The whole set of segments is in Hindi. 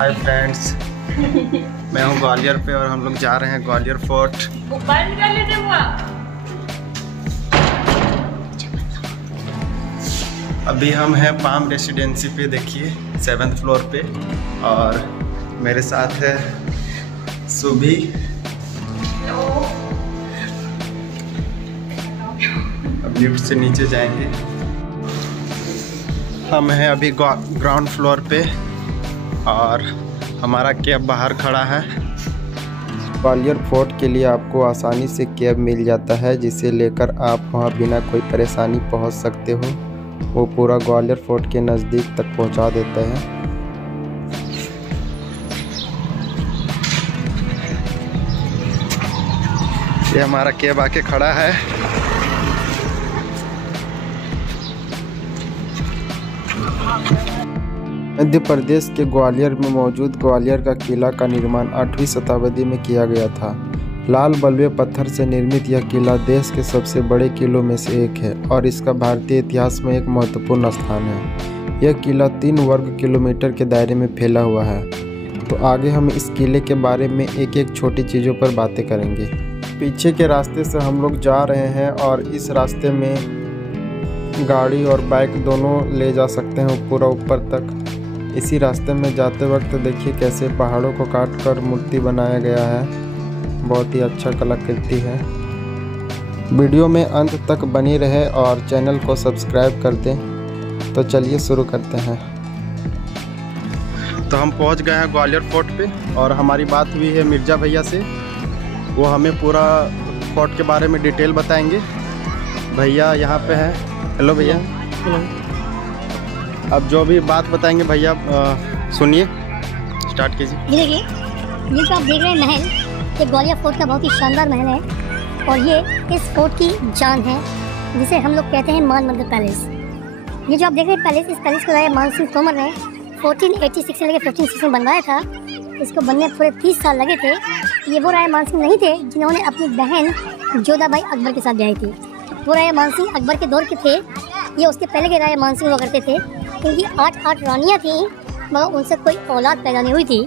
हाय फ्रेंड्स, मैं हूँ ग्वालियर पे और हम लोग जा रहे हैं ग्वालियर फोर्ट। बंद कर लेते हुआ। अभी हम हैं पाम रेसिडेंसी पे, देखिए 7th फ्लोर पे, और मेरे साथ है सुभी। अब लिफ्ट से नीचे जाएंगे। हम हैं अभी ग्राउंड फ्लोर पे और हमारा कैब बाहर खड़ा है। ग्वालियर फोर्ट के लिए आपको आसानी से कैब मिल जाता है, जिसे लेकर आप वहां बिना कोई परेशानी पहुंच सकते हो। वो पूरा ग्वालियर फोर्ट के नज़दीक तक पहुंचा देते हैं। ये हमारा कैब आके खड़ा है। मध्य प्रदेश के ग्वालियर में मौजूद ग्वालियर का किला का निर्माण 8वीं शताब्दी में किया गया था। लाल बलुए पत्थर से निर्मित यह किला देश के सबसे बड़े किलों में से एक है और इसका भारतीय इतिहास में एक महत्वपूर्ण स्थान है। यह किला 3 वर्ग किलोमीटर के दायरे में फैला हुआ है। तो आगे हम इस किले के बारे में एक एक छोटी चीज़ों पर बातें करेंगे। पीछे के रास्ते से हम लोग जा रहे हैं और इस रास्ते में गाड़ी और बाइक दोनों ले जा सकते हैं पूरा ऊपर तक। इसी रास्ते में जाते वक्त देखिए कैसे पहाड़ों को काट कर मूर्ति बनाया गया है। बहुत ही अच्छा कलाकृति है। वीडियो में अंत तक बनी रहे और चैनल को सब्सक्राइब कर दें। तो चलिए शुरू करते हैं। तो हम पहुंच गए हैं ग्वालियर फोर्ट पे और हमारी बात हुई है मिर्ज़ा भैया से। वो हमें पूरा फोर्ट के बारे में डिटेल बताएंगे। भैया यहाँ पे हैं। हेलो भैया। अब जो भी बात बताएंगे भैया सुनिए, स्टार्ट कीजिए। ये देखिए, ये जो आप देख रहे हैं महल, ये ग्वालियर फोर्ट का बहुत ही शानदार महल है और ये इस फोर्ट की जान है, जिसे हम लोग कहते हैं मान मंदिर पैलेस। ये जो आप देख रहे हैं पैलेस, इस पैलेस को राजा मान सिंह तोमर ने 1486 से लेकर 1560 में बनवाया था। इसको बनने में पूरे 30 साल लगे थे। ये वो राजा मान सिंह नहीं थे जिन्होंने अपनी बहन जोधाबाई अकबर के साथ ब्याही थी। वो राजा मान सिंह अकबर के दौर के थे। ये उसके पहले के राजा मान सिंह हुआ करते थे। इनकी 8 रानियाँ थीं, मगर उनसे कोई औलाद पैदा नहीं हुई थी।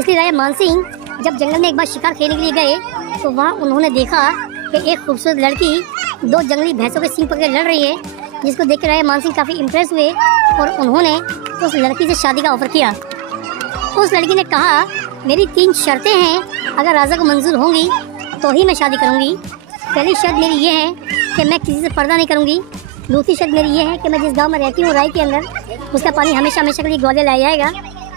इसलिए राजा मान सिंह जब जंगल में एक बार शिकार खेलने के लिए गए तो वहाँ उन्होंने देखा कि एक खूबसूरत लड़की 2 जंगली भैंसों के सींग पकड़ लड़ रही है, जिसको देख कर राजा मान सिंह काफ़ी इम्प्रेस हुए और उन्होंने उस लड़की से शादी का ऑफर किया। उस लड़की ने कहा, मेरी 3 शर्तें हैं, अगर राजा को मंजूर होंगी तो ही मैं शादी करूँगी। पहली शर्त मेरी ये है कि मैं किसी से पर्दा नहीं करूँगी। दूसरी शर्त मेरी ये है कि मैं जिस गांव में रहती हूँ राय के अंदर, उसका पानी हमेशा हमेशा के लिए ग्वालियर लाया जाएगा।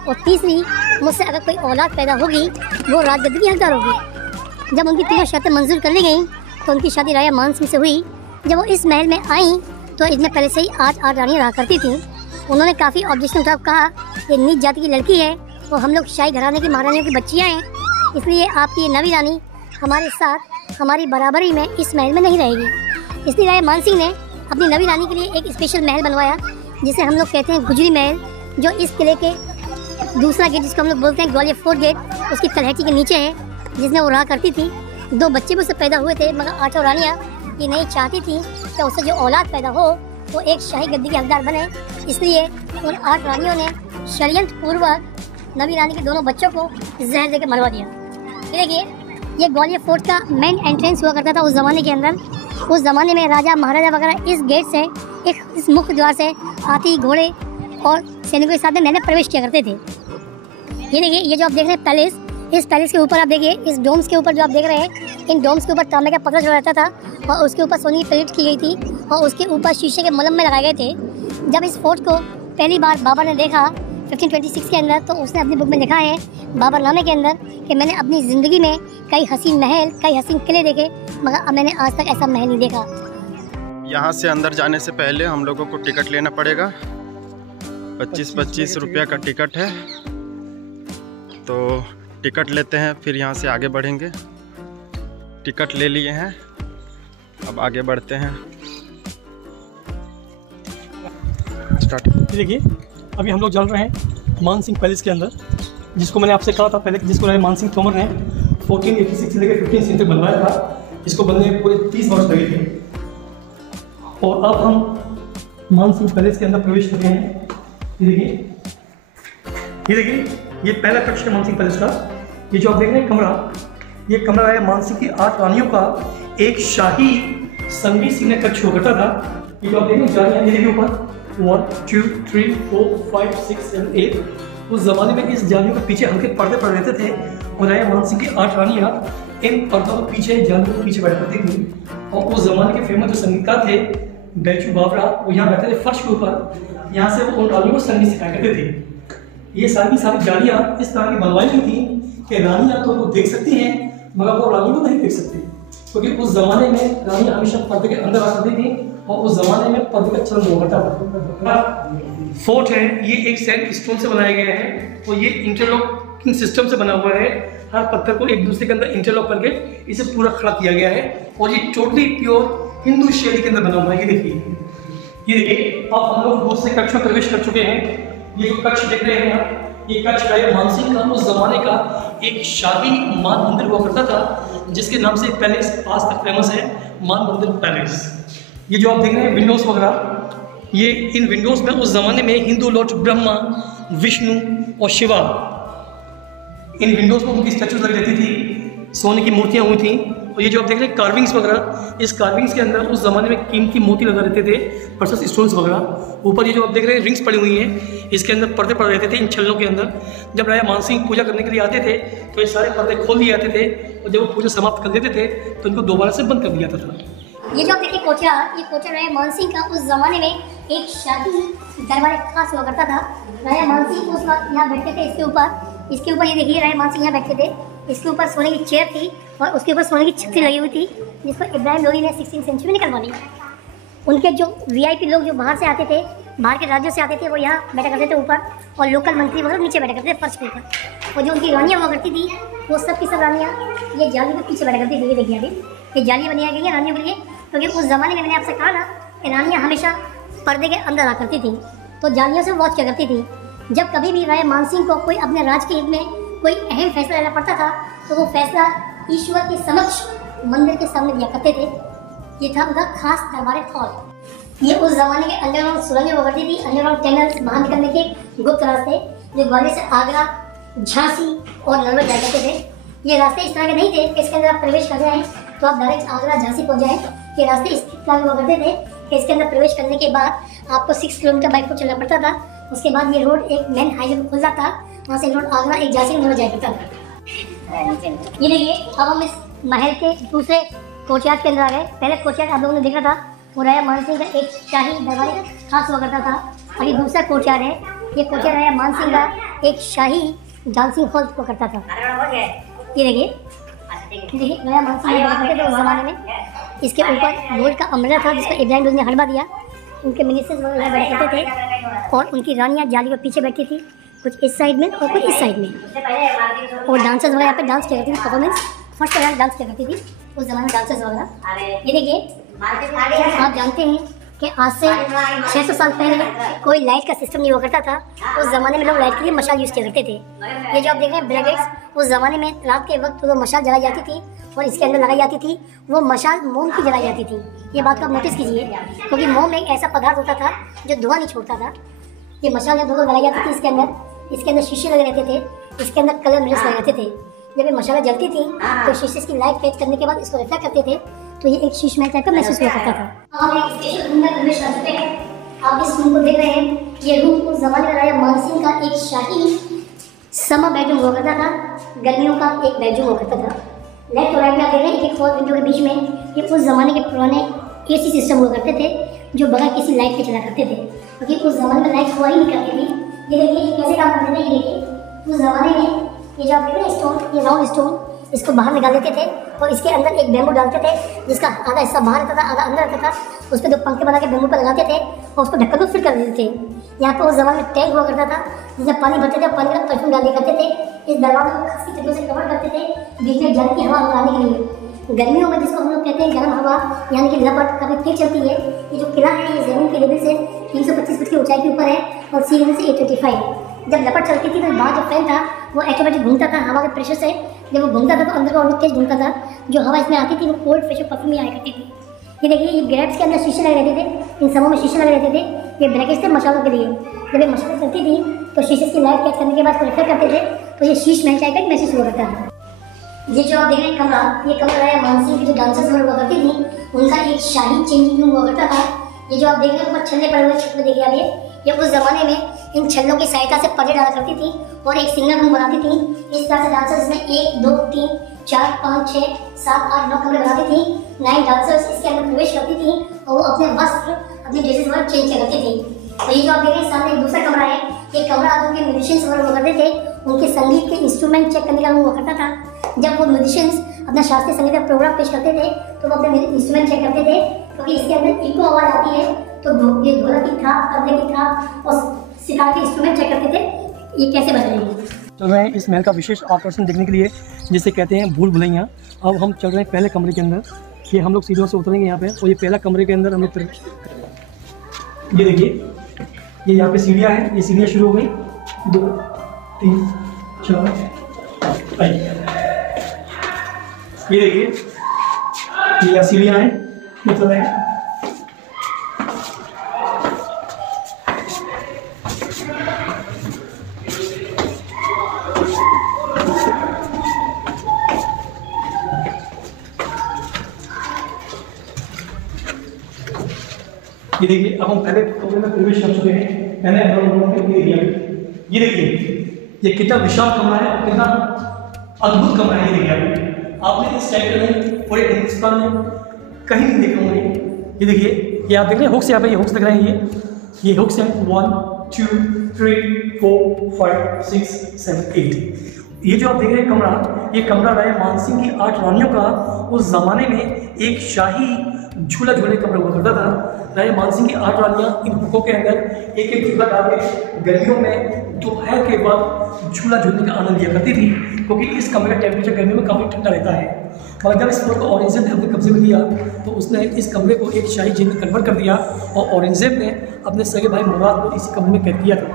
और तीसरी, मुझसे अगर कोई औलाद पैदा होगी वो राजगद्दी की हकदार होगी। जब उनकी 3 शर्तें मंजूर कर ली गई तो उनकी शादी राजा मान सिंह से हुई। जब वो इस महल में आई तो इसमें पहले से ही 8 रानियाँ रहा करती थीं। उन्होंने काफ़ी ऑब्जेक्शन उठा कहा कि नीच जाति की लड़की है और हम लोग शाही घराने की महारानियों की बच्चियाँ हैं, इसलिए आपकी ये नवी रानी हमारे साथ हमारी बराबरी में इस महल में नहीं रहेगी। इसलिए राजा मान सिंह ने अपनी नवी रानी के लिए एक स्पेशल महल बनवाया, जिसे हम लोग कहते हैं गुजरी महल, जो इस किले के दूसरा गेट, जिसको हम लोग बोलते हैं ग्वालियर फोर्ट गेट, उसकी तलहटी के नीचे है, जिसमें वो रहा करती थी। 2 बच्चे भी उससे पैदा हुए थे, मगर 8 रानियाँ ये नहीं चाहती थी कि उससे जो औलाद पैदा हो वो एक शाही गद्दी के हकदार बने। इसलिए उन 8 रानियों ने षड्यंत्र पूर्वक नवी रानी के दोनों बच्चों को जहर देकर मरवा दिया। ये देखिए, ये ग्वालियर फोर्ट का मेन एंट्रेंस हुआ करता था उस ज़माने के अंदर। उस ज़माने में राजा महाराजा वगैरह इस गेट से, इस मुख्य द्वार से हाथी, घोड़े और सैनिकों के साथ में मैंने प्रवेश किया करते थे। ये देखिए, ये जो आप देख रहे हैं पैलेस, इस पैलेस के ऊपर आप देखिए, इस डोम्स के ऊपर जो आप देख रहे हैं, इन डोम्स के ऊपर तांबे का पत्थर जो रहता था और उसके ऊपर सोने की प्लेट की गई थी और उसके ऊपर शीशे के मलम में लगाए गए थे। जब इस फोर्ट को पहली बार बाबर ने देखा 1526 के अंदर, तो उसने अपनी बुक में लिखा है बाबरनामे के अंदर कि मैंने अपनी ज़िंदगी में कई हसीन महल, कई हसीन किले देखे, मगर अब मैंने आज तक ऐसा महल नहीं देखा। यहाँ से अंदर जाने से पहले हम लोगों को टिकट लेना पड़ेगा। 25 रुपया का टिकट है। तो टिकट लेते हैं, फिर यहाँ से आगे बढ़ेंगे। टिकट ले लिए हैं, अब आगे बढ़ते हैं। स्टार्ट। देखिए, अभी हम लोग चल रहे हैं मान सिंह पैलेस के अंदर, जिसको मैंने आपसे कहा था पहले, जिसको राजा मान सिंह तोमर ने 1486 से लेकर 1560 तक बनवाया था। इसको बनने में पूरे 30 वर्ष लगे थे। और अब हम मान सिंह पैलेस के अंदर प्रवेश कर रहे हैं। ये देखिए, ये पहला कक्ष है मानसिंह पैलेस का। ये जो आप देख रहे हैं कमरा, ये कमरा है मानसिंह की 8 रानियों का एक शाही संगीत सीने कक्ष हुआ करता था। ये जो आप देख रहे हैं जालियाँ के ऊपर 1 2 3 4 5 6 7 8। उस जमाने में इस जालियों के पीछे हल्के पर्दे पड़ रहते थे और राजा मानसिंह की 8 रानियाँ इन पर्दों के पीछे जालियों के पीछे बैठ करती थी। और उस जमाने के फेमस जो संगीतकार थे बैचू बावरा, वो यहाँ बैठते थे फर्श के ऊपर। यहाँ से वो उन रानियों को संगीत सिखाया करते थे। ये सारी जालियाँ इस तरह की बनवाई गई थी कि रानियाँ तो वो देख सकती हैं मगर वो रानी को नहीं देख सकती, क्योंकि उस जमाने में रानियाँ हमेशा पर्दे के अंदर आ सकती थी और उस जमाने में पर्दे का चलन हुआ करता था। फोर्ट है, ये एक सैंड स्टोन से बनाया गया है और ये इंटरलॉकिंग सिस्टम से बना हुआ है। हर पत्थर को एक दूसरे के अंदर इंटरलॉक करके इसे पूरा खड़ा किया गया है और ये टोटली प्योर हिंदू शैली के अंदर बना हुआ है। ये देखिए अब हम लोग दूसरे कक्ष में प्रवेश कर चुके हैं। ये जो कक्ष देख रहे हैं आप, ये कक्ष राजा मानसिंह का उस जमाने का एक शाही मान मंदिर हुआ करता था, जिसके नाम से पैलेस आज तक फेमस है, मान मंदिर पैलेस। ये जो आप देख रहे हैं विंडोज वगैरह, ये इन विंडोज में उस जमाने में हिंदू लॉर्ड ब्रह्मा, विष्णु और शिवा, इन विंडोज में उनकी स्टैचूज लगी रहती थी, सोने की मूर्तियाँ हुई थी। और ये जो आप देख रहे हैं कार्विंग्स वगैरह, इस कार्विंग्स के अंदर उस जमाने में कीमती मोती लगा रहते थे, प्रेशियस स्टोन्स वगैरह। ऊपर ये जो आप देख रहे हैं रिंग्स पड़ी हुई हैं, इसके अंदर पर्दे पड़ रहते थे इन छल्लों के अंदर। जब राजा मानसिंह पूजा करने के लिए आते थे तो ये सारे पर्दे खोल दिए जाते थे और जब वो पूजा समाप्त कर देते थे तो इनको दोबारा से बंद कर दिया जाता था। ये जो आप देखिए कोठियार, ये कोठियार राजा मानसिंह का उस जमाने में एक शाही दरबार खास हुआ करता था। राजा मानसिंह उस वक्त यहाँ बैठते थे, इसके ऊपर ये देखिए राजा मानसिंह यहाँ बैठते थे। इसके ऊपर सोने की चेयर थी और उसके ऊपर सोने की छतरी लगी हुई थी, जिसको इब्राहिम लोदी ने 16वीं सेंचुरी में निकलवा ली। उनके जो वीआईपी लोग जो बाहर से आते थे, बाहर के राज्यों से आते थे, वो यहाँ बैठा करते थे ऊपर और लोकल मंत्री वगैरह नीचे बैठा करते थे फर्श के ऊपर। और जो उनकी रानियाँ हुआ करती थी वो सब की सब रानियाँ ये जाली के पीछे बैठा करती थी। देखिए अभी ये जालियाँ बनाई गई हैं रानियों के लिए, क्योंकि उस ज़माने में मैंने आपसे कहा ना कि रानियाँ हमेशा पर्दे के अंदर आ करती थी, तो जालियों से वॉच किया करती थी। जब कभी भी राजा मानसिंह को कोई अपने राज के हित में कोई अहम फैसला लेना पड़ता था तो वो फैसला ईश्वर के समक्ष मंदिर के सामने दिया करते थे। ये था उनका खास दरबार हॉल। ये उस जमाने के अंडरग्राउंड सुरंगें हुआ करती थी, अंडरग्राउंड टनल्स, बाहर निकलने के गुप्त रास्ते जो ग्वालियर से आगरा, झांसी और नलवर जाया करते थे। ये रास्ते इस तरह के नहीं थे कि इसके अंदर आप प्रवेश कर जाएँ तो आप डायरेक्ट आगरा, झांसी पहुँच जाएँ। ये रास्ते इस तरह हुआ करते थे कि इसके अंदर प्रवेश करने के बाद आपको 6 किलोमीटर बाइक पर चलना पड़ता था। उसके बाद ये रोड एक मेन हाईवे पर खुल जाता, वहाँ से रोड आगरा, एक झांसी में जाया करता था। ये देखिए अब हम इस महल के दूसरे कोठियार के अंदर आ गए। पहले कोठियार आप लोगों ने देखा था वो राजा मानसिंह का एक शाही दरबार खास हुआ करता था, और ये दूसरा कोठियार है। ये कोठियार राजा मानसिंह का एक शाही डांसिंग हॉल हुआ करता था। ये देखिए राजा मानसिंह करते थे उस जमाने में। इसके ऊपर गोल्ड का अम्ब्रेला था जिसको इब्राहिम लोदी ने हड़बा दिया। उनके मिनिस्टर्स वगैरह बैठे करते थे और उनकी रानियाँ जाली के पीछे बैठी थी, कुछ इस साइड में और कुछ इस साइड में। और डांसर्स वगैरह यहाँ पे डांस किया करती थी, परफॉर्मेंस फर्स्ट क्लास डांस किया करती थी उस जमाने में डांसर्स वगैरह। ये देखिए आप जानते हैं कि आज से 600 साल पहले कोई लाइट का सिस्टम नहीं हुआ करता था। उस ज़माने में लोग लाइट के लिए मशाल यूज़ किया करते थे। ये जो आप देख रहे हैं ब्रैकेट्स, उस ज़माने में रात के वक्त वो मशाल जलाई जाती थी और इसके अंदर लगाई जाती थी। वो मशाल मोम की जलाई जाती थी। ये बात को आप नोटिस कीजिए, क्योंकि मोम एक ऐसा पदार्थ होता था जो धुआं नहीं छोड़ता था। ये मशाल जब दोनों लगाई जाती थी इसके अंदर शीशे लगे रहते थे, इसके अंदर कलर मिर्च लगे रहते थे। जब ये मशाला जलती थी तो शीशे की लाइट कैच करने के बाद इसको रिफ्लेक्ट करते थे, तो ये एक शीश महल टाइप का महसूस हुआ करता था। हम एक स्पेशल रूम में प्रवेश कर चुके हैं। आप इस रूम को देख रहे हैं। ये रूम उस जमाने में राजा मानसिंह का एक शाही समर बेडरूम हुआ करता था। गर्मियों का एक बेडरूम हुआ करता था। लेफ्ट और राइट में आप देख रहे हैं एक फोर विंडो के बीच में ये उस जमाने के पुराने AC सिस्टम हुआ करते थे जो बगैर किसी लाइट के चला करते थे, क्योंकि उस जमाने में लाइट हुआ ही नहीं करती थी। ये देखिए ये कैसे काम करते थे। ये देखिए उस जमाने में ये जो आप देख रहे हैं स्टोन, ये राउंड स्टोन, इसको बाहर निकाल देते थे और इसके अंदर एक बैम्बू डालते थे जिसका आधा हिस्सा बाहर रहता था, आधा अंदर रहता था। उस पर 2 पंखे बना के बैम्बू पर लगाते थे और उसको ढक्कन को फिट कर देते थे। यहाँ पर उस जमाने में टैंक हुआ करता था जिसमें पानी भरते थे, पानी का परफ्यूम डाल दिया करते थे। इस दरवाजे को खास की चीज़ों से कवर करते थे, बीच में जल की हवा लगाने के लिए। गर्मियों में जिसको हम लोग कहते हैं गर्म हवा यानी कि लपट काफ़ी तेज चलती है। ये जो किला है ये ज़मीन के लेवल से 325 फीट की ऊंचाई के ऊपर है और सी लेवल से 825। जब लपट चलती थी तो बाहर जो फैन था वो ऑटोमेटिक घूमता था हवा के प्रेशर से। जब वो घूमता था तो अंदर का और भी तेज घूमता था। जो हवा इसमें आती थी वो कोल्ड फ्रेश परफ्यूम ही आया करती थी। ये देखिए ये ग्रेप्स के अंदर शीशे लगे रहते थे, इन सबों में शीशे लगे रहते थे। ये ब्रैकेट्स थे मसालों के लिए। जब ये मसाला चलती थी तो शीशे की लाइट कैच करने के बाद रिफ्लेक्ट करते थे, तो ये शीश महल टाइप का महसूस हुआ करता था। ये जो आप देख रहे हैं कमरा, ये कमरा है मानसिंह की जो डांसर्स हुआ करती थी, उनका एक शाही चेंजिंग रूम हुआ करता था। ये जो आप देख रहे हैं ऊपर छल्ले पड़े हुए छत में देखिए आप, ये उस जमाने में इन छल्लों की सहायता से पर्दे डाला करती थी और एक सिंगल रूम बनाती थी। इस तरह से डांसर्स में 1 2 3 4 5 6 7 8 9 कमरे बनाती थी। 9 डांसर्स इसके अंदर प्रवेश करती थी और वो अपने वस्त्र अपने ड्रेसेस वगैरह चेंज करती थी। तो ये जो आप देख रहे हैं सामने एक दूसरा कमरा है, ये कमरा उनके म्यूजिशियंस वगैरह हुआ करते थे, उनके संगीत के इंस्ट्रूमेंट चेक करने का रूम हुआ करता था। जब वो म्यूजिशियंस अपना शास्त्रीय संगीत का प्रोग्राम पेश करते थे तो वो अपने इंस्ट्रूमेंट चेक करते थे, क्योंकि इसके अंदर इको आवाज़ आती है, तो ये ढोलक की था, तबले की था और सितार के इंस्ट्रूमेंट चेक करते थे ये कैसे बज रही है। चल रहे हैं इस महल का विशेष आकर्षण देखने के लिए, जिसे कहते हैं भूल भुलैया। अब हम चल रहे हैं पहले कमरे के अंदर। ये हम लोग सीढ़ियों से उतरेंगे यहाँ पे, और ये पहला कमरे के अंदर हम लोग ये देखिए, ये यहाँ पे सीढ़ियाँ हैं। ये सीढ़ियाँ शुरू हो गई 2 3 4 5। ये देखिए ये यहाँ सीढ़ियाँ हैं, मतलब है ये देखिए। अब हम पहले कमरे में प्रवेश कर चुके हैं। मैंने ये देखिए ये कितना विशाल कमरा है, कितना अद्भुत कमरा है। ये देखिए आपने इस टाइप में पूरे हिंदुस्तान में कहीं नहीं देखा होंगे। ये देखिए ये आप देख रहे हैं हुक्स, यहाँ पे ये हुक्स दिख रहे हैं। ये हुक्स हैं 1 2 3 4 5 6 7 8। ये जो आप देख रहे हैं कमरा, ये कमरा राजा मानसिंह की 8 रानियों का उस जमाने में एक शाही झूला झूलने कमरा हुआ करता था। राजा मानसिंह की 8 रानियाँ इन हुकों के अंदर एक एक झूला डाल के गर्मियों में दोपहर के बाद झूला झूलने का आनंद लिया करती थी, क्योंकि इस कमरे का टेम्परेचर गर्मी में काफ़ी ठंडा रहता है। मगर जब इस फ्लोर को औरंगजेब ने अपने कब्जे में लिया तो उसने इस कमरे को एक शाही जेल में कन्वर्ट कर दिया और औरंगजेब ने अपने सगे भाई मुराद को इसी कमरे में कैद किया था।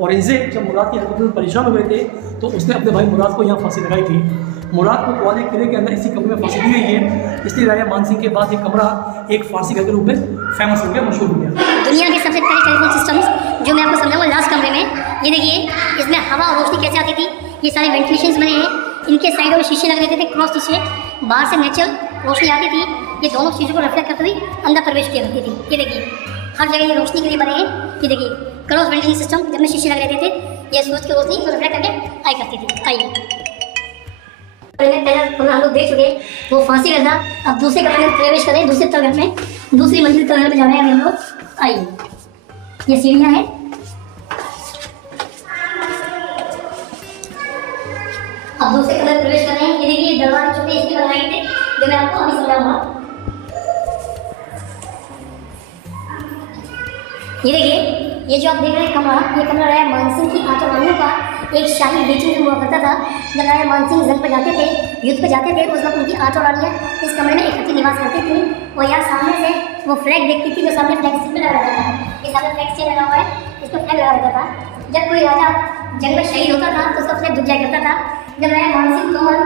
औरंगजेब जब मुराद की हरकतों में परेशान हुए थे तो उसने अपने भाई मुराद को यहाँ फांसी लगाई थी। मुराद को ग्वालियर किले के अंदर इसी कमरे में फांसी दी गई है, इसलिए राजा मानसिंह के बाद ये कमरा एक फारसी घर के रूप में फेमस हो गया, मशहूर हो गया। दुनिया के सबसे पहले टेलीफोन सिस्टम्स जो मैं आपको समझाऊंगा लास्ट कमरे में। ये देखिए इसमें हवा और रोशनी कैसे आती थी, ये सारे वेंटिलेशंस बने हैं, इनके साइडों में शीशे लगे रहते थे, क्रॉस शीशे, बाहर से नेचुरल रोशनी आती थी, ये दोनों चीज़ों को रिफ्लेक्ट करते हुए अंदर प्रवेश किया करती थी। ये देखिए हर जगह ये रोशनी के लिए बने हैं। ये देखिए क्रॉस वेंटिलेशन सिस्टम, जब में शीशे लगे रहते थे, ये सूरज की रोशनी को रिफ्लेक्ट करके आई करती थी। आइए पहला कमरा हम लोग देख चुके, वो फांसी घर था। अब दूसरे कमरे में प्रवेश करें, दूसरे तलघर में, दूसरी मंजिल तलघर में जा रहे हैं हम लोग। आइए ये सीढ़ियाँ हैं। अब दूसरे कमरे में प्रवेश कर रहे हैं। ये देखिए दरवाजे छोटे इसलिए बनाए थे जो मैं आपको अभी समझाऊंगा। ये देखिए ये जो आप देख रहे हैं कमरा, ये कमरा राजा मानसिंह की 8 रानियों का एक शाही वेटिंग रूम हुआ करता था। जब राजा मानसिंह जंग पर जाते थे, युद्ध पर जाते थे, उस वक्त उनकी 8 रानियाँ इस कमरे में इकट्ठी निवास करती थी और यहाँ सामने से वो फ्लैग देखती थी जो सामने फ्लैग स्टिक में लगा रहता था। ये सामने फ्लैग स्टिक लगा हुआ है, इस पर फ्लैग लगा रहता था। जब कोई राजा जंग में शहीद होता था तो उसका फ्लैग झुक जाया करता था। जब राजा मानसिंह तोमर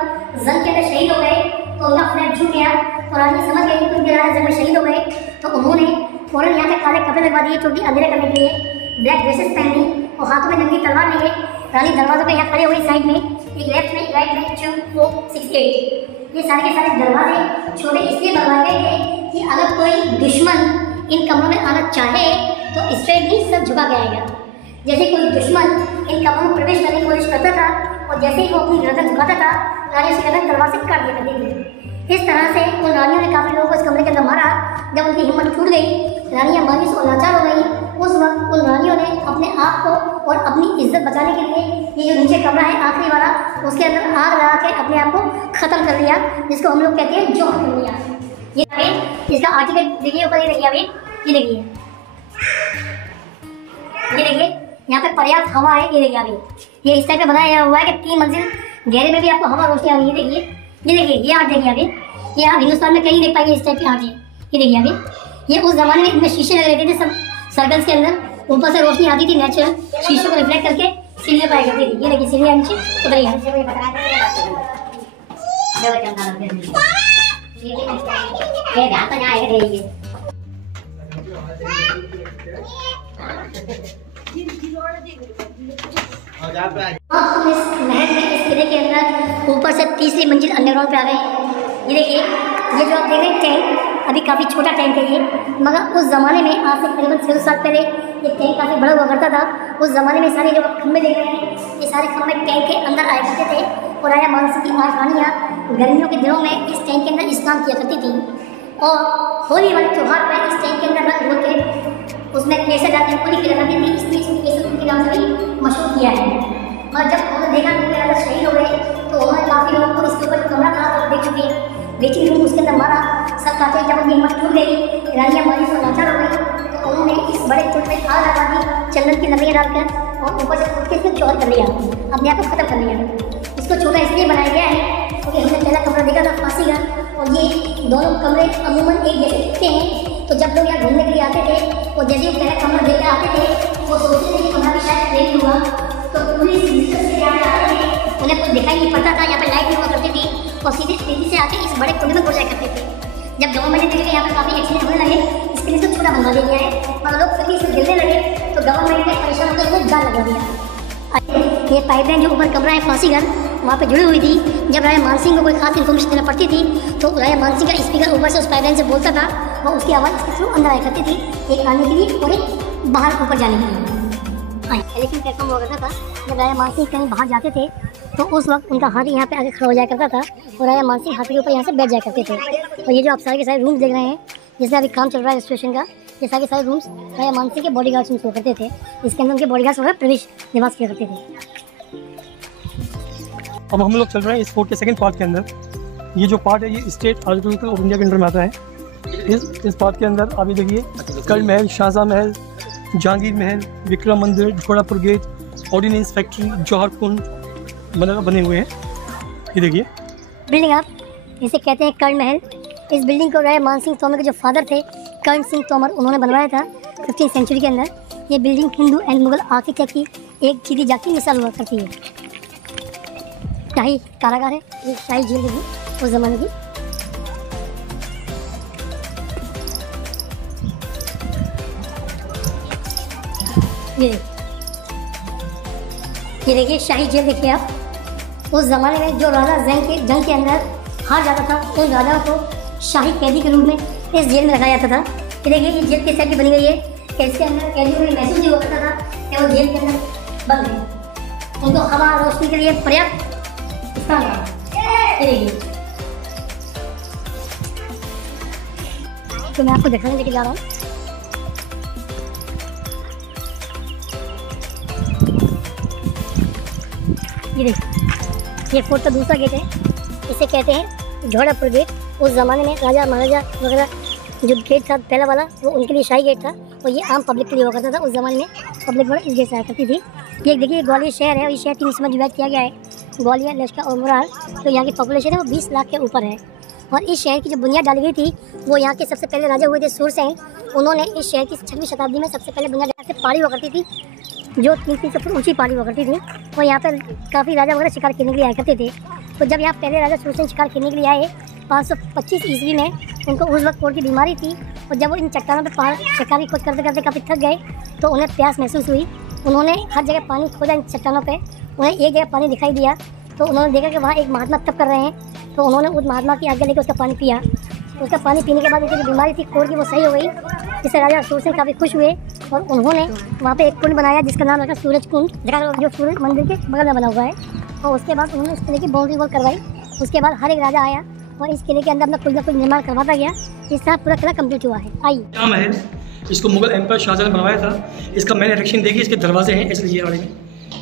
जंग के अंदर शहीद हो गए तो उनका फ्लैग झुक गया और रानी समझ गई कि उनके राजा जंग में शहीद हो गए, तो उन्होंने फौरन यहाँ पे काले कपड़े लगवा दिए क्योंकि अंधेरा करने के लिए, ब्लैक ड्रेसेस पहनी और हाथों में नंगी तलवार लिए। रानी दरवाजों पे यहाँ खड़े हुए साइड में, एक लेफ्ट में, राइट में, 2 4 6 8। ये सारे के सारे दरवाजे छोटे इसलिए बनवाए गए थे कि अगर कोई दुश्मन इन कमरों में आना चाहे तो स्ट्रेटली सर झुका के आएगा। जैसे कोई दुश्मन इन कमरों में प्रवेश करने की कोशिश करता था और जैसे ही वो अपनी गर्दन झुकाता था, रानी उसकी गर्दन तलवार से काट दिया करती थी। इस तरह से उन रानियों ने काफ़ी लोगों को इस कमरे के अंदर मारा। जब उनकी हिम्मत टूट गई, रानियाँ मायूस और लाचार हो गई, उस वक्त उन रानियों ने अपने आप को और अपनी इज्जत बचाने के लिए ये जो नीचे कमरा है आखिरी वाला, उसके अंदर आग लगा के अपने आप को ख़त्म कर लिया, जिसको हम लोग कहते हैं जोहर कर लिया। ये इसका आर्टिकल देखिए ऊपर, ये देखिए अभी, ये देखिए यहाँ पे पर्याप्त हवा है। ये देखिए अभी ये इस टाइप का बनाया हुआ है कि 3 मंजिल गहरे में भी आपको हवा रोशनी आ रही है। ये देखिए ये आर्ट देखिए अभी, ये आप हिंदुस्तान में कहीं देख पाएंगे इस टाइप की आर्ट है। ये देखिए अभी, ये उस जमाने में इनमें शीशे लगे रहते थे सब सर्कल्स के अंदर, ऊपर से रोशनी आती थी नेचुरल, शीशे को रिफ्लेक्ट करके सीढ़ियाँ पाई करती थी। ये देखिए सीढ़ियाँ नीचे उतरिए। हम इस महल में इस किले के अंदर ऊपर से तीसरी मंजिल अंडरग्राउंड पे आ गए हैं। ये देखिए, ये जो आप देख रहे हैं टैंक, अभी काफ़ी छोटा टैंक है ये, मगर उस ज़माने में आज से करीबन 600 साल पहले ये टैंक काफ़ी बड़ा हुआ करता था। उस ज़माने में सारे जो खंभे देख रहे हैं, ये सारे खंभे टैंक के अंदर आया करते थे और राजा मानसिंह की रानियाँ गर्मियों के दिनों में इस टैंक के अंदर स्नान किया करती थी और होली वाले त्यौहार पर इस टैंक के अंदर रंग घोल के उसमें केसर डालकर होली खेला करती थी, इसलिए इसको केसर के नाम से भी मशहूर किया है। और जब उन्होंने देखा कि उनके राजा शहीद हो गए तो उन्होंने काफ़ी लोगों को इसके ऊपर कमरा था और देख चुके बेची रूम उसके अंदर मारा। सब कहते हैं जब उनकी हिम्मत टूट गई, रानियाँ मारी से लाचार हो गई, तो उन्होंने इस बड़े कुंड में आग लगा दी चंदन की लकड़ियाँ डालकर और ऊपर से खुद के इसमें चौहर कर लिया, अपने आप को खत्म कर लिया। इसको छोटा इसलिए बनाया गया है क्योंकि हमने पहला कमरा देखा था फांसी का, और ये दोनों कमरे अमूमन एक जैसे दिखते हैं। तो जब लोग यहाँ घूमने के लिए आते थे और जैसे वो पहला कमरा देखकर आते थे वो सोचते थे कि कमरा भी शायद नहीं हुआ, तो पुलिस से यहाँ आते थे, उन्हें कुछ दिखाई नहीं पड़ता था, यहाँ पर लाइट नहीं हुआ करती थी और सीधे तेजी से आके इस बड़े कुंड में घुस जाया करते थे। जब गवर्नमेंट ने देखा यहाँ पर काफ़ी एक्सीडेंट होने लगे, इसके लिए तो छोटा बनवा दिया गया है, और लोग फिर भी इसे गिरने लगे तो गवर्नमेंट ने परेशान होकर इसमें जाल लगा दिया। ये पाइपलाइन जो ऊपर कमरा है फांसी घर, वहाँ पे जुड़ी हुई थी। जब राजा मानसिंह को कोई खास इन्फॉर्मेशन देना पड़ती थी तो राजा मानसिंह का स्पीकर ऊपर से उस पाइपलाइन से बोलता था और उसकी आवाज़ इसके थ्रू अंदर आया करती थी, एक आने के लिए और एक बाहर ऊपर जाने के लिए। लेकिन प्लेटफॉर्म हुआ करता था, जब राजा मानसिंह कहीं बाहर जाते थे तो उस वक्त उनका हाथी यहाँ पे आके खड़ा हो जाया करता था और राजा मानसिंह हाथी के ऊपर यहाँ से बैठ जाया करते थे। और ये जो आप सारे के सारे रूम्स देख रहे हैं, जिसमें अभी काम चल रहा है रजिस्ट्रेशन का, ये सारे के सारे रूम्स राजा मानसिंह के बॉडीगार्ड्स रूम्स हुआ करते थे। इसके अंदर उनके बॉडीगार्ड्स वगैरह प्रवेश निवास किया करते थे। अब हम लोग चल रहे हैं इस फोर्ट के सेकंड पार्ट के अंदर। ये जो पार्ट है ये स्टेट आर्कियोलॉजिकल ऑफ इंडिया के अंडर में आता है। इस पार्ट के अंदर अभी देखिए कल महल, शाहजहाँ महल, जहांगीर महल, विक्रम मंदिर, घोड़ापुर गेट, ऑर्डिनेंस फैक्ट्री, जौहर कुंड बने हुए हैं। ये देखिए बिल्डिंग, आप इसे कहते हैं कर्ण महल। इस बिल्डिंग को राजा मानसिंह तोमर के जो फादर थे कर्ण सिंह तोमर, उन्होंने बनवाया था 15वीं सेंचुरी के अंदर। ये building Hindu and Mughal architect की एक जीती जाती मिसाल हुआ करती है। शाही कारागार है, ये शाही जेल थी उस ज़माने की। ये देखिए शाही जेल देखिए आप। उस ज़माने में जो राजा जंग के अंदर हार जाता था उन राजाओं को शाही कैदी के रूप में इस जेल में रखा जाता था। ये देखिए ये जेल के साइड भी बनी हुई है कि इसके अंदर कैदियों को महसूस नहीं हुआ करता था कि वो जेल के अंदर बंद है, उनको हवा रोशनी के लिए पर्याप्त स्थान है। ये देखिए, तो मैं आपको दिखाने लेके जा रहा हूँ। ये देखिए, ये फोर्ट का दूसरा गेट है, इसे कहते हैं घोड़ापुर गेट। उस ज़माने में राजा महाराजा वगैरह जो गेट था पहला वाला, वो उनके लिए शाही गेट था और ये आम पब्लिक के लिए हुआ करता था। उस ज़माने में पब्लिक वगैरह इस गेट से आया करती थी। ये देखिए ग्वालियर शहर है और ये शहर 3 हिस्सों में डिवाइड किया गया है, ग्वालियर, लश्कर और मुरार। तो यहाँ की पॉपुलेशन है वो 20 लाख के ऊपर है। और इस शहर की जो बुनियाद डाली गई थी वो यहाँ के सबसे पहले राजा हुए थे सूरसेन। उन्होंने इस शहर की 6वीं शताब्दी में सबसे पहले बुनियाद डालकर पहाड़ी हुआ करती थी, जो 300 फुट ऊँची पहाड़ी हुआ करती थी। और यहाँ पर काफ़ी राजा वगैरह शिकार खेलने के लिए आया करते थे। तो जब यहाँ पहले राजा सूरसेन शिकार खेलने के लिए आए 525 ईस्वी में, उनको उस वक्त कोढ़ की बीमारी थी और जब वो इन चट्टानों पर पहाड़ शिकार की खोज करते करते काफ़ी थक गए तो उन्हें प्यास महसूस हुई। उन्होंने हर जगह पानी खोजा इन चट्टानों पे, उन्हें एक जगह पानी दिखाई दिया तो उन्होंने देखा कि वहाँ एक महात्मा तप कर रहे हैं। तो उन्होंने उस महात्मा की आज्ञा लेकर उसका पानी पिया। तो उसका पानी पीने के बाद उनकी जो बीमारी थी कोढ़ की वो सही हो गई, जिससे राजा सूरसेन काफ़ी खुश हुए और उन्होंने वहाँ पे एक कुंड बनाया जिसका नाम रखा सूरज कुंड, जो सूरज मंदिर के बगल में बना हुआ है। और उसके बाद उन्होंने इस किले की बाउंड्री वॉल करवाई। उसके बाद हर एक राजा आया और इस किले के अंदर अपना कुछ ना कुछ निर्माण करवाता गया। इस तरह पूरा किला कंप्लीट हुआ है। आइए, क्या महल, इसको मुगल एम्पायर शाहजहाँ ने बनवाया था। इसका मैंने इरेक्शन देखिए, इसके दरवाजे हैं इसलिए वाले में।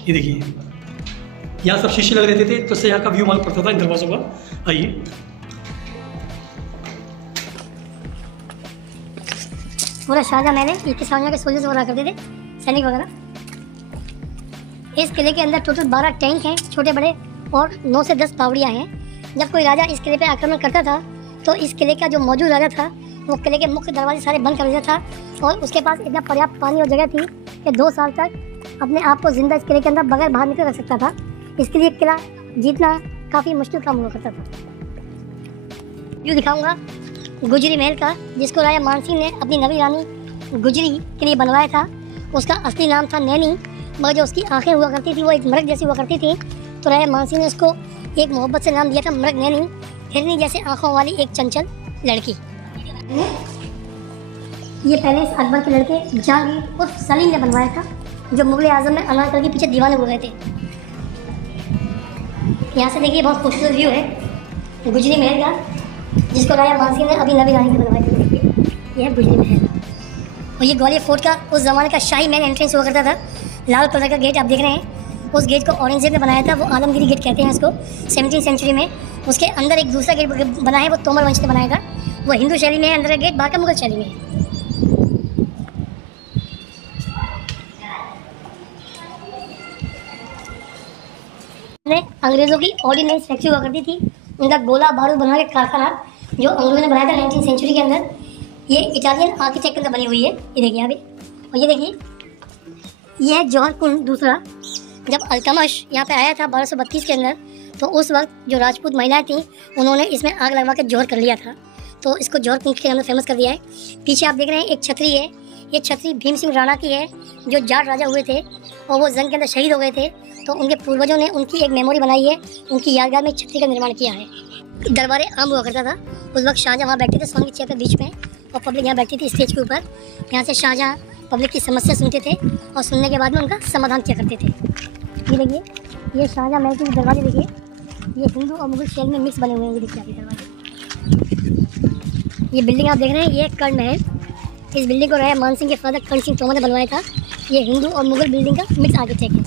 ये देखिए यहाँ सब शीशे लग रहते थे तो इससे यहाँ का व्यू मालूम पड़ता था इन दरवाजों का। आइए, पूरा शाहजहाँ महल है, इसके सामने के सोल्जर्स वगैरह करते थे, सैनिक वगैरह। इस किले के अंदर टोटल 12 टैंक हैं छोटे बड़े और 9 से 10 पावड़ियाँ हैं। जब कोई राजा इस किले पे आक्रमण करता था तो इस किले का जो मौजूद राजा था वो किले के मुख्य दरवाजे सारे बंद कर देता था और उसके पास इतना पर्याप्त पानी और जगह थी कि 2 साल तक अपने आप को जिंदा इस किले के अंदर बगैर बाहर निकल रख सकता था। इसके लिए किला जीतना काफ़ी मुश्किल काम हुआ करता था। व्यू दिखाऊंगा गुजरी महल का, जिसको राजा मानसिंह ने अपनी नवी रानी गुजरी के लिए बनवाया था। उसका असली नाम था नैनी, मगर जो उसकी आंखें हुआ करती थी वो एक मृग जैसी हुआ करती थी, तो राजा मानसिंह ने उसको एक मोहब्बत से नाम दिया था मृग नैनी, हिरनी जैसे आंखों वाली एक चंचल लड़की। ये पैलेस अकबर के लड़के जहांगीर उर्फ सलीम ने बनवाया था, जो मुगल आजम में अनारकली के पीछे दीवाने हो गए थे। यहाँ से देखिए बहुत खूबसूरत व्यू है गुजरी महल का, जिसको राजा मानसिंह ने अभी नवी रानी के बनवाया था। देखिए यह है गुजरी महल, और ये ग्वालियर फोर्ट का उस ज़माने का शाही मेन एंट्रेंस हुआ करता था। लाल कलर का गेट आप देख रहे हैं, उस गेट को औरंगजेब ने बनाया था, वो आलमगीरी गेट कहते हैं इसको, 17वीं सेंचुरी में। उसके अंदर एक दूसरा गेट बना है, वो तोमर वंश ने बनाया था, वो हिंदू शैली में है अंदर का गेट, बाहर का मुगल शैली में है। अंग्रेज़ों की ऑर्डिनेंस फैक्ट्री हुआ करती थी, उनका गोला बारूद बनाने का कारखाना जो अंग्रेज़ों ने बनाया था 19वीं सेंचुरी के अंदर। ये इटालियन आर्किटेक्ट के अंदर बनी हुई है, ये देखिए यहाँ पे। और ये देखिए ये है जौहर कुंड दूसरा। जब अल्तमश यहाँ पे आया था 1232 के अंदर, तो उस वक्त जो राजपूत महिलाएं थीं उन्होंने इसमें आग लगवा के जौहर कर लिया था, तो इसको जौहर कुंड के अंदर फेमस कर दिया है। पीछे आप देख रहे हैं एक छतरी है, ये छतरी भीम सिंह राणा की है, जो जाट राजा हुए थे और वो जंग के अंदर शहीद हो गए थे, तो उनके पूर्वजों ने उनकी एक मेमोरी बनाई है, उनकी यादगार में छतरी का निर्माण किया है। दरबार आम हुआ करता था, उस वक्त शाहजहाँ वहाँ बैठते थे सोने की चेयर के बीच में, और पब्लिक यहाँ बैठती थी स्टेज के ऊपर। यहाँ से शाहजहाँ पब्लिक की समस्या सुनते थे और सुनने के बाद में उनका समाधान किया करते थे। ये देखिए ये शाहजहाँ महल के दरवाजे देखिए, ये हिंदू और मुगल शैली में मिक्स बने हुए हैं। ये देखिए आपके दरवाजे, ये बिल्डिंग आप देख रहे हैं, ये कर्ण महल। इस बिल्डिंग को राजा मानसिंह के फादर कर्ण सिंह तोमर ने बनवाया था। ये हिंदू और मुगल बिल्डिंग का मिक्स आर्किटेक्ट है।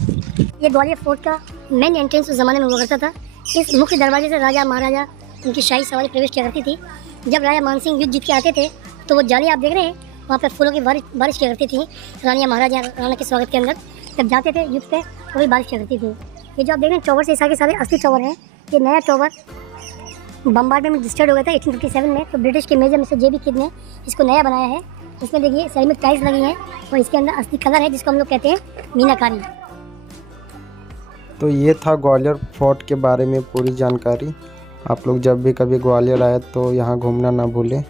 ये ग्वालियर फोर्ट का मेन एंट्रेंस उस ज़माने में हुआ करता था। इस मुख्य दरवाजे से राजा महाराजा उनकी शाही सवारी प्रवेश किया करती थी। जब राजा मानसिंह युद्ध जीत के आते थे, तो वो जाली आप देख रहे हैं, वहाँ पर फूलों की बारिश किया करती थी रानियाँ महाराजा राणा के स्वागत के अंदर। जब जाते थे युद्ध पे तो भी बारिश किया करती थी। ये जो आप देख रहे हैं टॉवर से सारे सारे असली टॉवर हैं। ये नया टॉवर बम्बार्डमेंट में डिस्ट्रॉयड हो गया था 1857 में, तो ब्रिटिश के मेजर मिस्टर जे.बी. किड ने इसको नया बनाया है। इसमें देखिए सेरेमिक टाइल्स लगी हैं और इसके अंदर असली कलर है, जिसको हम लोग कहते हैं मीनाकारी। तो ये था ग्वालियर फोर्ट के बारे में पूरी जानकारी। आप लोग जब भी कभी ग्वालियर आए तो यहाँ घूमना ना भूलें।